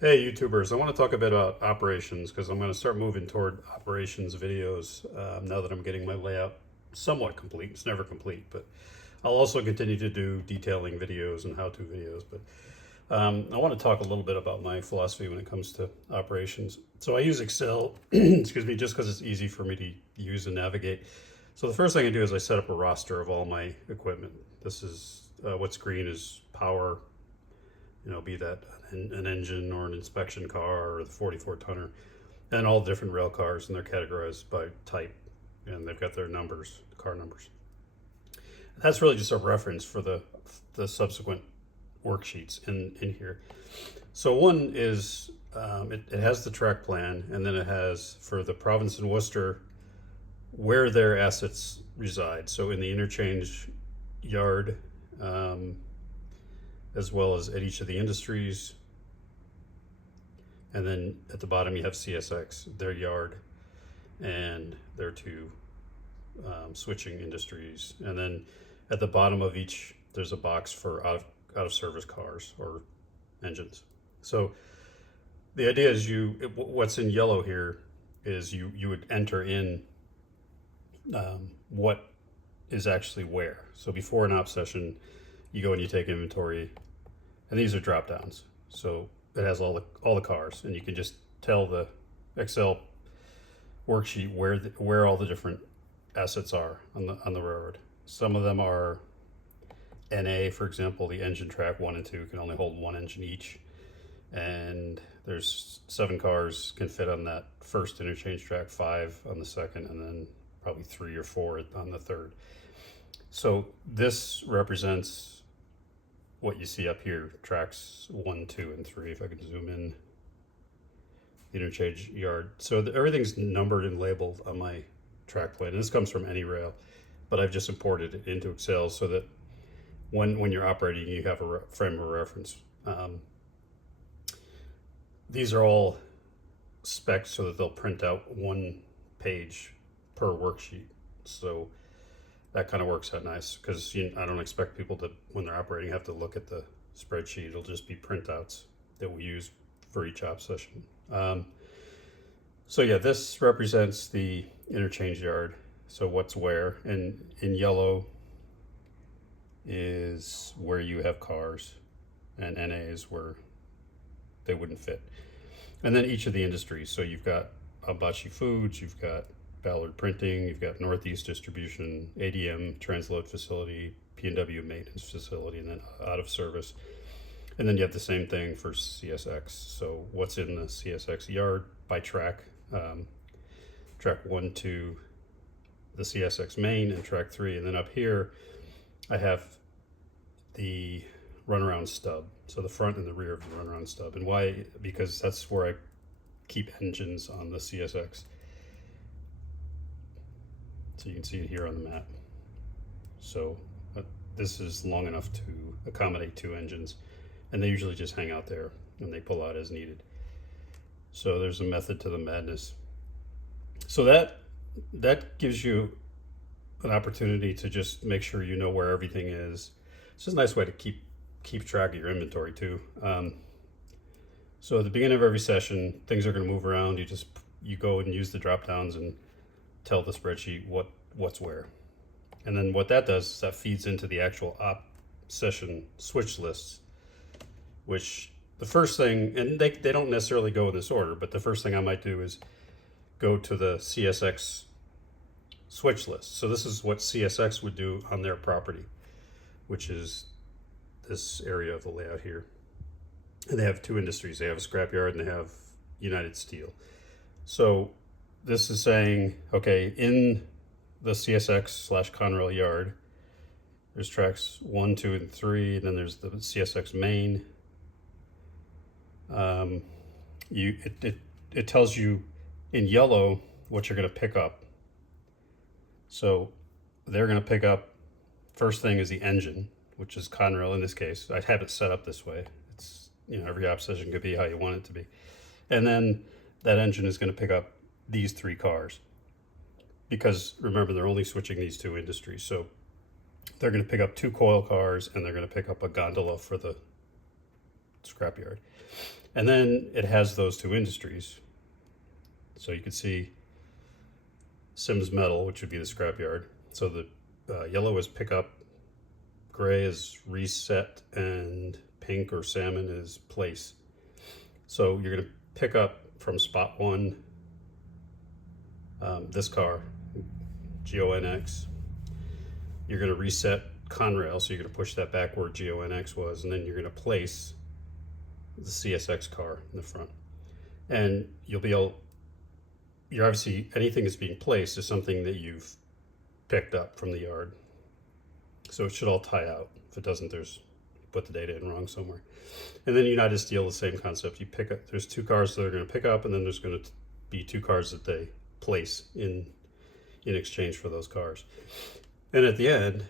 Hey YouTubers, I want to talk a bit about operations because I'm going to start moving toward operations videos now that I'm getting my layout somewhat complete. It's never complete, but I'll also continue to do detailing videos and how-to videos. But I want to talk a little bit about my philosophy when it comes to operations. So I use Excel, excuse me, just because it's easy for me to use and navigate. So the first thing I do is I set up a roster of all my equipment. This is what's green is power, be that an engine or an inspection car or the 44 tonner, and all the different rail cars, and they're categorized by type, and they've got their numbers, car numbers. That's really just a reference for the subsequent worksheets in here. So one is it has the track plan, and then it has for the province in Worcester where their assets reside. So in the interchange yard, um, as well as at each of the industries. And then at the bottom, you have CSX, their yard, and their two switching industries. And then at the bottom of each, there's a box for out of service cars or engines. So the idea is what's in yellow here is you would enter in what is actually where. So before an op session, you go and you take inventory, and these are drop downs. So it has all the cars, and you can just tell the Excel worksheet where all the different assets are on the railroad. Some of them are NA, for example, the engine track 1 and 2 can only hold one engine each, and there's 7 cars can fit on that first interchange track, 5 on the second, and then probably 3 or 4 on the third. So this represents what you see up here, tracks 1, 2, and 3. If I can zoom in, the interchange yard. So everything's numbered and labeled on my track plan. And this comes from AnyRail, but I've just imported it into Excel so that when you're operating, you have a frame of reference. These are all specs so that they'll print out 1 page per worksheet. So that kind of works out nice because I don't expect people to, when they're operating, have to look at the spreadsheet. It'll just be printouts that we use for each op session. So yeah, this represents the interchange yard. So what's where, and in yellow is where you have cars, and NA is where they wouldn't fit. And then each of the industries. So you've got Abachi Foods, you've got Ballard Printing, you've got Northeast Distribution, ADM Transload Facility, P&W Maintenance Facility, and then out of service. And then you have the same thing for CSX. So what's in the CSX yard by track, track 1 to the CSX main, and track 3. And then up here, I have the runaround stub. So the front and the rear of the runaround stub. And why? Because that's where I keep engines on the CSX. So you can see it here on the map. So this is long enough to accommodate 2 engines, and they usually just hang out there and they pull out as needed. So there's a method to the madness. So that gives you an opportunity to just make sure you know where everything is. It's just a nice way to keep track of your inventory too. So at the beginning of every session, things are going to move around. You go and use the drop downs and tell the spreadsheet what's where. And then what that does is that feeds into the actual op session switch lists, which the first thing, and they don't necessarily go in this order, but the first thing I might do is go to the CSX switch list. So this is what CSX would do on their property, which is this area of the layout here. And they have 2 industries. They have a scrapyard and they have United Steel. So this is saying, okay, in the CSX/Conrail yard, there's tracks 1, 2, and 3, and then there's the CSX main. It tells you in yellow what you're going to pick up. So they're going to pick up, first thing is the engine, which is Conrail in this case. I have it set up this way. It's, every op session could be how you want it to be. And then that engine is going to pick up these 3 cars. Because remember, they're only switching these 2 industries. So they're going to pick up 2 coil cars, and they're going to pick up a gondola for the scrapyard. And then it has those two industries. So you can see Sims Metal, which would be the scrapyard. So the yellow is pickup, gray is reset, and pink or salmon is place. So you're going to pick up from spot one this car, GONX. You're going to reset Conrail, so you're going to push that back where GONX was, and then you're going to place the CSX car in the front. And you're obviously, anything that's being placed is something that you've picked up from the yard. So it should all tie out. If it doesn't, you put the data in wrong somewhere. And then United Steel, the same concept. You pick up, there's two cars that they're going to pick up, and then there's going to be two cars that they place in exchange for those cars. And at the end,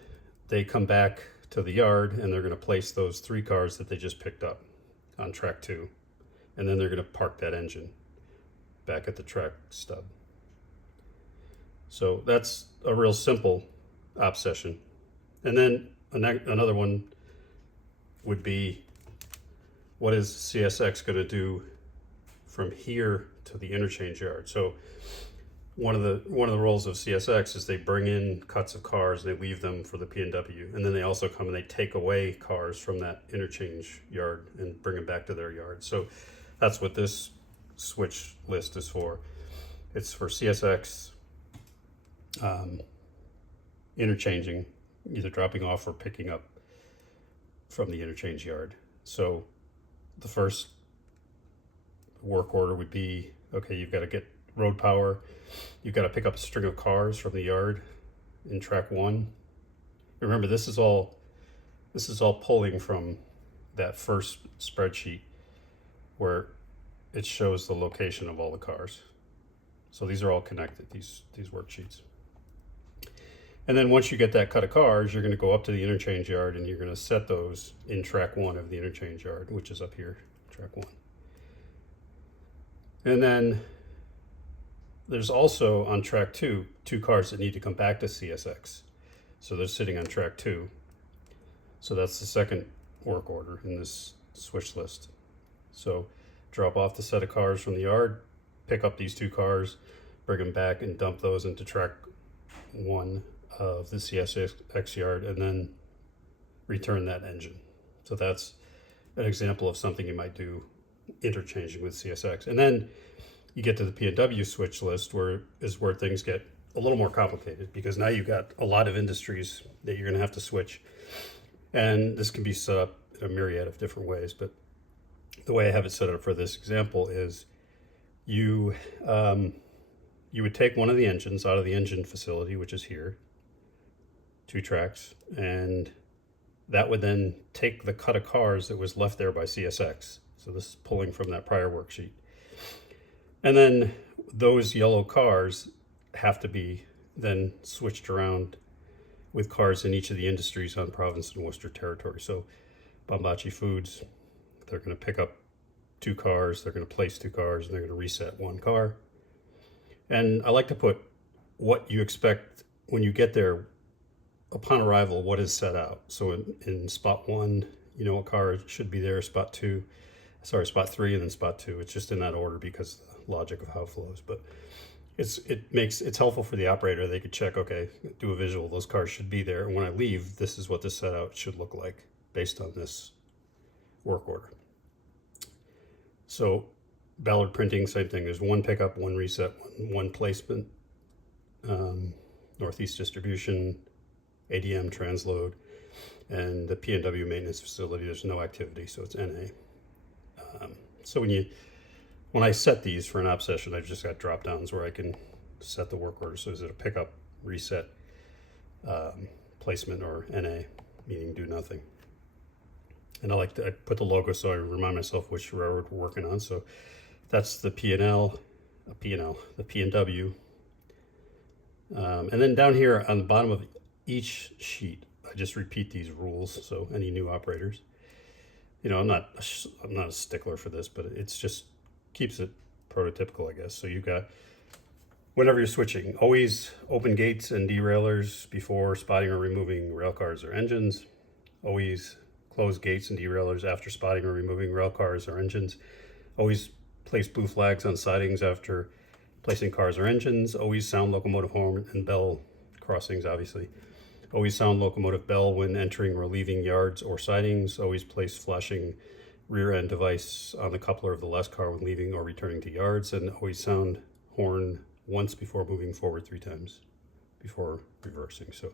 they come back to the yard and they're going to place those three cars that they just picked up on track 2. And then they're going to park that engine back at the track stub. So that's a real simple op session. And then another one would be, what is CSX going to do from here to the interchange yard? So one of the roles of CSX is they bring in cuts of cars and they leave them for the P&W, and then they also come and they take away cars from that interchange yard and bring them back to their yard. So that's what this switch list is for. It's for CSX interchanging, either dropping off or picking up from the interchange yard. So the first work order would be, okay, you've got to get road power. You've got to pick up a string of cars from the yard in track 1. Remember, this is all pulling from that first spreadsheet where it shows the location of all the cars. So these are all connected, these worksheets. And then once you get that cut of cars, you're going to go up to the interchange yard and you're going to set those in track 1 of the interchange yard, which is up here, track 1. And then there's also on track 2, 2 cars that need to come back to CSX. So they're sitting on track 2. So that's the second work order in this switch list. So drop off the set of cars from the yard, pick up these 2 cars, bring them back and dump those into track 1 of the CSX yard, and then return that engine. So that's an example of something you might do interchanging with CSX. And then you get to the P&W switch list, where things get a little more complicated, because now you've got a lot of industries that you're going to have to switch. And this can be set up in a myriad of different ways, but the way I have it set up for this example is you would take one of the engines out of the engine facility, which is here, 2 tracks, and that would then take the cut of cars that was left there by CSX. So this is pulling from that prior worksheet. And then those yellow cars have to be then switched around with cars in each of the industries on Providence and Worcester territory. So Bombachi Foods, they're going to pick up 2 cars, they're going to place 2 cars, and they're going to reset 1 car. And I like to put what you expect when you get there upon arrival, what is set out. So in spot 1, you know what car should be there, spot 3, and then spot 2. It's just in that order because of the logic of how it flows. But it's helpful for the operator. They could check, okay, do a visual, those cars should be there, and when I leave, this is what this set out should look like based on this work order. So Ballard printing, same thing. There's 1 pickup, 1 reset, 1 placement. Northeast distribution, ADM transload, and the P&W maintenance facility, there's no activity, so it's NA. So when I set these for an op session, I've just got drop downs where I can set the work order. So is it a pickup, reset, placement, or NA, meaning do nothing. And I put the logo so I remind myself which railroad we're working on. So that's the the P&W. And then down here on the bottom of each sheet, I just repeat these rules. So any new operators, I'm not a stickler for this, but it's just keeps it prototypical, I guess. So you've got, whenever you're switching, always open gates and derailers before spotting or removing rail cars or engines. Always close gates and derailers after spotting or removing rail cars or engines. Always place blue flags on sidings after placing cars or engines. Always sound locomotive horn and bell crossings, obviously. Always sound locomotive bell when entering or leaving yards or sidings. Always place flashing rear end device on the coupler of the last car when leaving or returning to yards. And always sound horn once before moving forward 3 times before reversing. So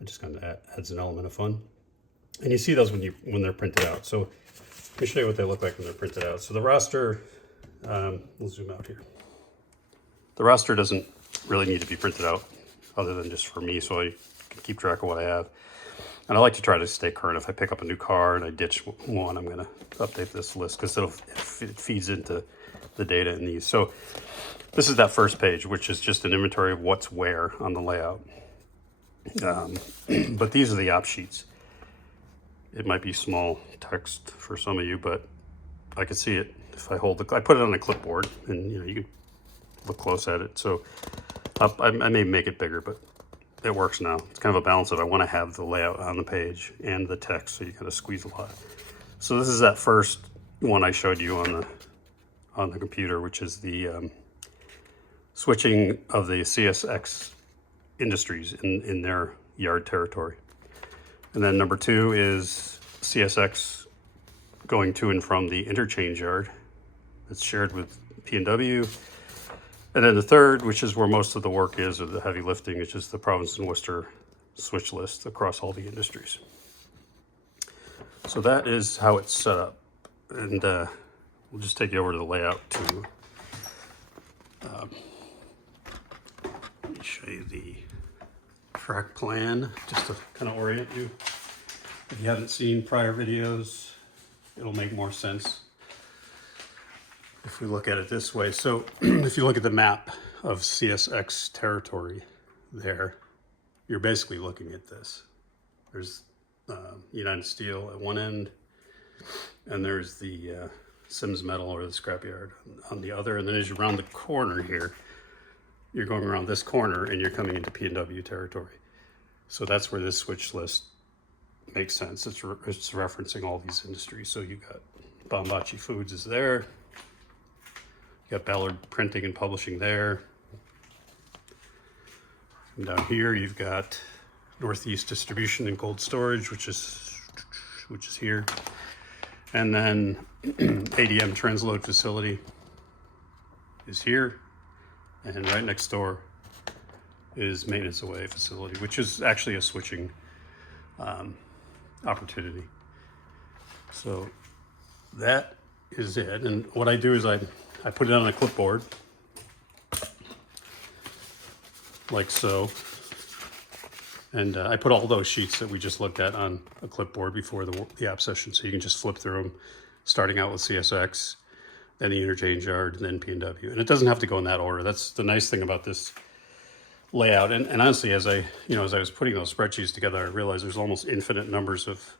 it just kind of adds an element of fun. And you see those when they're printed out. So let me show you what they look like when they're printed out. So the roster, we'll zoom out here. The roster doesn't really need to be printed out other than just for me, so I can keep track of what I have. And I like to try to stay current. If I pick up a new car and I ditch one, I'm going to update this list because it feeds into the data in these. So this is that first page, which is just an inventory of what's where on the layout. But these are the op sheets. It might be small text for some of you, but I can see it if I hold I put it on a clipboard, and you can look close at it. So I may make it bigger, but it works now. It's kind of a balance of I want to have the layout on the page and the text, so you kind of squeeze a lot. So this is that first one I showed you on the computer, which is the switching of the CSX industries in their yard territory. And then number 2 is CSX going to and from the interchange yard that's shared with P&W. And then the third, which is where most of the work is, or the heavy lifting, is just the Providence and Worcester switch list across all the industries. So that is how it's set up. And we'll just take you over to the layout to let me show you the track plan, just to kind of orient you. If you haven't seen prior videos, it'll make more sense if we look at it this way. So if you look at the map of CSX territory there, you're basically looking at this. There's United Steel at one end, and there's the Sims Metal or the scrapyard on the other. And then as you round the corner here, you're going around this corner and you're coming into P&W territory. So that's where this switch list makes sense. It's referencing all these industries. So you got Bombachi Foods is there. You got Ballard Printing and Publishing there. And down here you've got Northeast Distribution and Cold Storage, which is here. And then ADM Transload Facility is here. And right next door is Maintenance Away Facility, which is actually a switching opportunity. So that is it. And what I do is I put it on a clipboard, like so. And I put all those sheets that we just looked at on a clipboard before the app session, so you can just flip through them, starting out with CSX, then the interchange yard, and then P&W. And it doesn't have to go in that order. That's the nice thing about this layout. And honestly, as I was putting those spreadsheets together, I realized there's almost infinite numbers of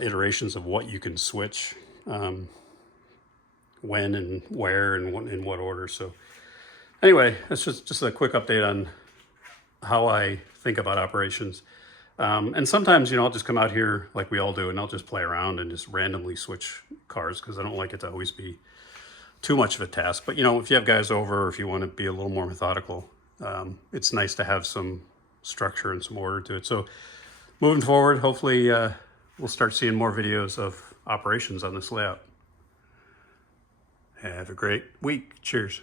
iterations of what you can switch, when and where and in what order. So anyway, that's just a quick update on how I think about operations. And sometimes, I'll just come out here like we all do, and I'll just play around and just randomly switch cars because I don't like it to always be too much of a task. But, if you have guys over, or if you want to be a little more methodical, it's nice to have some structure and some order to it. So moving forward, hopefully we'll start seeing more videos of operations on this layout. Have a great week. Cheers.